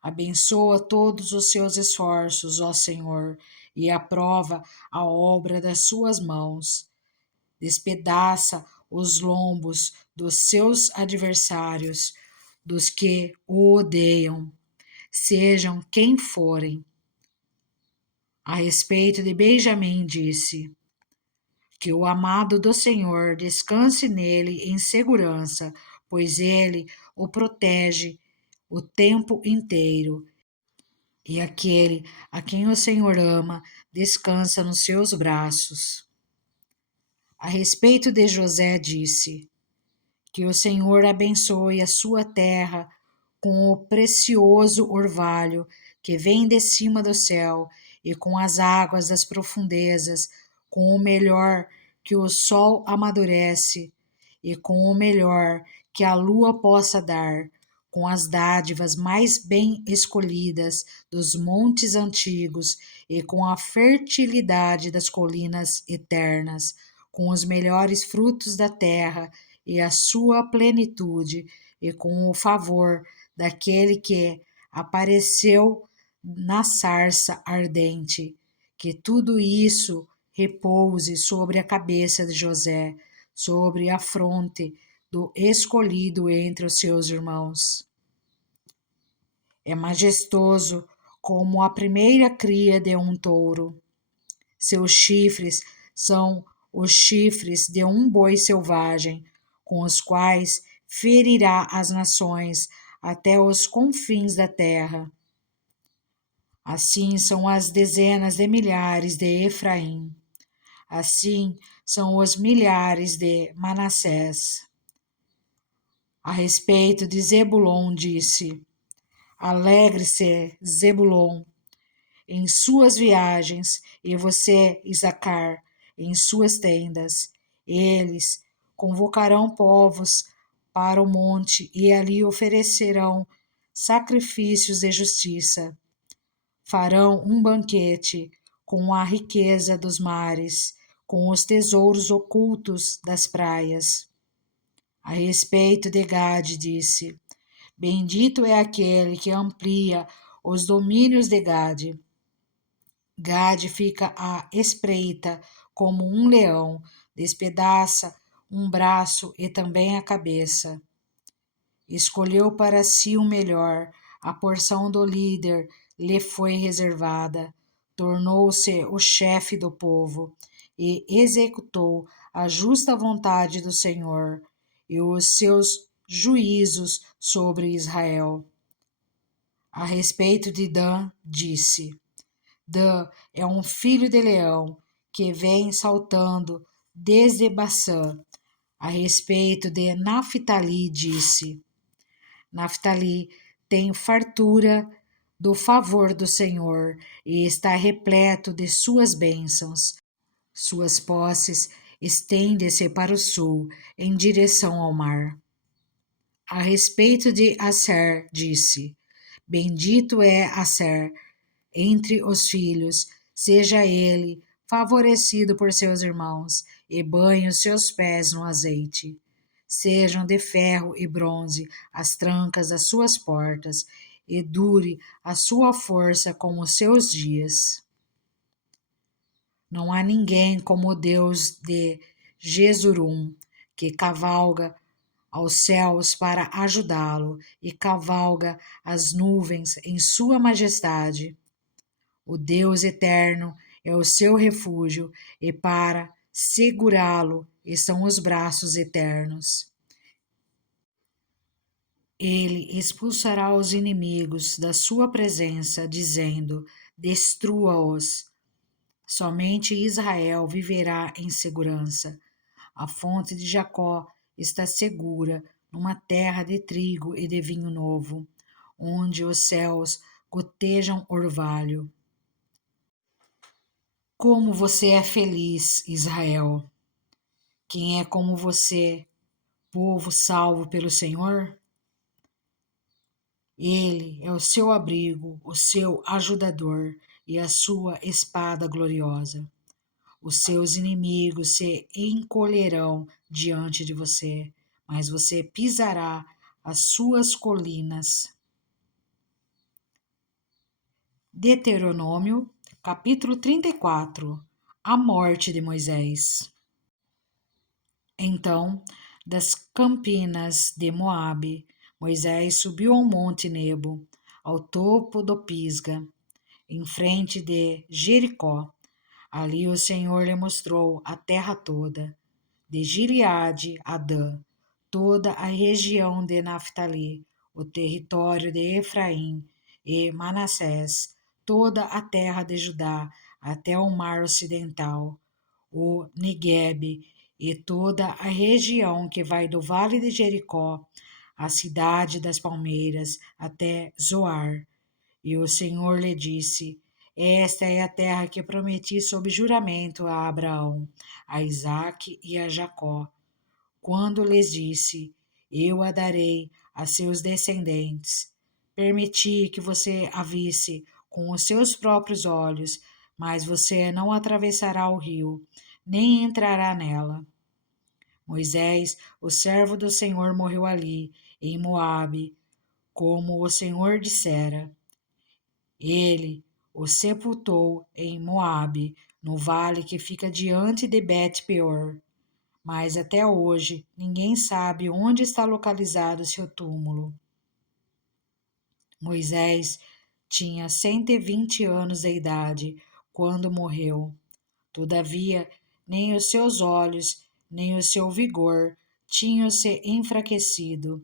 Abençoa todos os seus esforços, ó Senhor, e aprova a obra das suas mãos. Despedaça os lombos dos seus adversários, dos que o odeiam, sejam quem forem. A respeito de Benjamim disse: Que o amado do Senhor descanse nele em segurança, pois ele o protege o tempo inteiro. E aquele a quem o Senhor ama descansa nos seus braços. A respeito de José disse: Que o Senhor abençoe a sua terra com o precioso orvalho que vem de cima do céu e com as águas das profundezas, com o melhor que o sol amadurece e com o melhor que a lua possa dar, com as dádivas mais bem escolhidas dos montes antigos e com a fertilidade das colinas eternas, com os melhores frutos da terra e a sua plenitude, e com o favor daquele que apareceu na sarça ardente. Que tudo isso repouse sobre a cabeça de José, sobre a fronte do escolhido entre os seus irmãos. É majestoso como a primeira cria de um touro. Seus chifres são os chifres de um boi selvagem, com os quais ferirá as nações até os confins da terra. Assim são as dezenas de milhares de Efraim. Assim são os milhares de Manassés. A respeito de Zebulon disse: Alegre-se, Zebulon, em suas viagens, e você, Isacar, em suas tendas. Eles convocarão povos para o monte e ali oferecerão sacrifícios de justiça. Farão um banquete com a riqueza dos mares, com os tesouros ocultos das praias. A respeito de Gade disse: Bendito é aquele que amplia os domínios de Gade. Gade fica à espreita como um leão, despedaça um braço e também a cabeça. Escolheu para si o melhor, a porção do líder lhe foi reservada. Tornou-se o chefe do povo e executou a justa vontade do Senhor e os seus juízos sobre Israel. A respeito de Dan, disse: Dan é um filho de leão que vem saltando desde Baçã. A respeito de Naphtali, disse: Naphtali tem fartura do favor do Senhor e está repleto de suas bênçãos. Suas posses estendem-se para o sul, em direção ao mar. A respeito de Asser, disse: Bendito é Asser entre os filhos, seja ele favorecido por seus irmãos, e banhe os seus pés no azeite. Sejam de ferro e bronze as trancas das suas portas, e dure a sua força como os seus dias. Não há ninguém como o Deus de Jesurum, que cavalga aos céus para ajudá-lo e cavalga as nuvens em sua majestade. O Deus eterno é o seu refúgio e para segurá-lo estão os braços eternos. Ele expulsará os inimigos da sua presença, dizendo: Destrua-os. Somente Israel viverá em segurança. A fonte de Jacó está segura numa terra de trigo e de vinho novo, onde os céus gotejam orvalho. Como você é feliz, Israel! Quem é como você, povo salvo pelo Senhor? Ele é o seu abrigo, o seu ajudador e a sua espada gloriosa. Os seus inimigos se encolherão diante de você, mas você pisará as suas colinas. Deuteronômio, capítulo 34. A morte de Moisés. Então, das campinas de Moabe, Moisés subiu ao monte Nebo, ao topo do Pisga, em frente de Jericó. Ali o Senhor lhe mostrou a terra toda, de Gileade a Dan, toda a região de Naphtali, o território de Efraim e Manassés, toda a terra de Judá, até o mar ocidental, o Neguebe e toda a região que vai do vale de Jericó, a cidade das palmeiras, até Zoar. E o Senhor lhe disse: Esta é a terra que prometi sob juramento a Abraão, a Isaque e a Jacó, quando lhes disse: Eu a darei a seus descendentes. Permiti que você a visse com os seus próprios olhos, mas você não atravessará o rio, nem entrará nela. Moisés, o servo do Senhor, morreu ali, em Moabe, como o Senhor dissera. Ele o sepultou em Moabe, no vale que fica diante de Bet-peor. Mas até hoje ninguém sabe onde está localizado seu túmulo. Moisés tinha 120 anos de idade quando morreu. Todavia, nem os seus olhos, nem o seu vigor tinham se enfraquecido.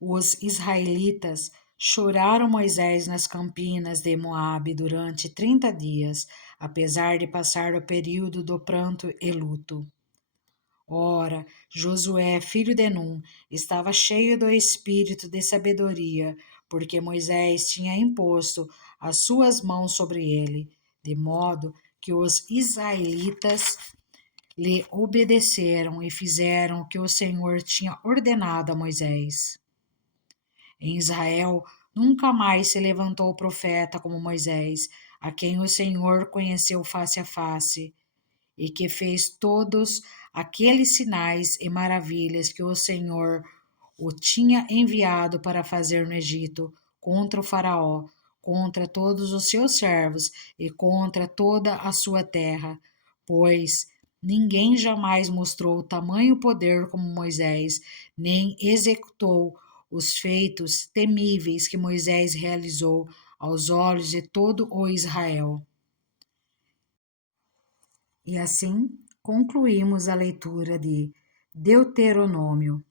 Os israelitas choraram Moisés nas campinas de Moabe durante 30 dias, apesar de passar o período do pranto e luto. Ora, Josué, filho de Num, estava cheio do espírito de sabedoria, porque Moisés tinha imposto as suas mãos sobre ele, de modo que os israelitas lhe obedeceram e fizeram o que o Senhor tinha ordenado a Moisés. Em Israel nunca mais se levantou profeta como Moisés, a quem o Senhor conheceu face a face, e que fez todos aqueles sinais e maravilhas que o Senhor o tinha enviado para fazer no Egito, contra o Faraó, contra todos os seus servos e contra toda a sua terra, pois Ninguém jamais mostrou tamanho poder como Moisés, nem executou os feitos temíveis que Moisés realizou aos olhos de todo o Israel. E assim concluímos a leitura de Deuteronômio.